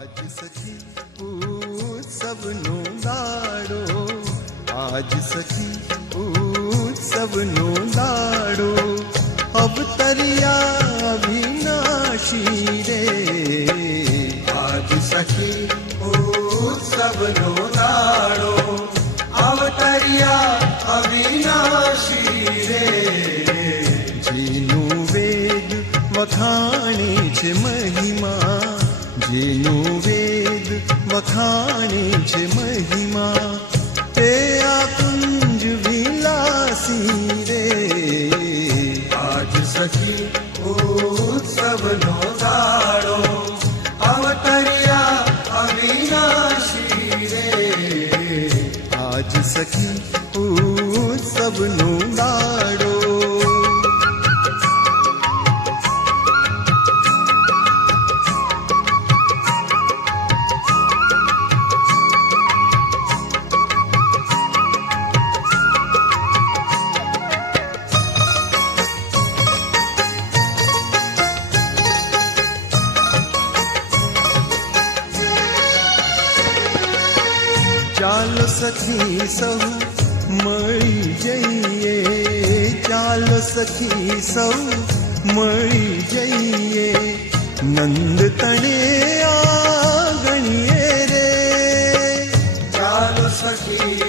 આજ સખી ઉત્સવનો દાડો આજ સખી ઉત્સવનો દાડો અવતરિયા વિનાશી રે આજ સખી ઉત્સવનો દાડો અવતરિયા અવિનાશી રે જેનું વેદ વખાણી છે મહિમા જેનું વખાણે છે મહિમા તે આ કુંજ વિલાસી રે આજ સખી ઉત્સવનો દાડો અવતર્યા અવિનાશી રે આજ સખી ઉત્સવનો चाल सखी सौ मई जइए। चाल सखी सौ मई जइए। नंद तने आ गणिए रे। चाल सखी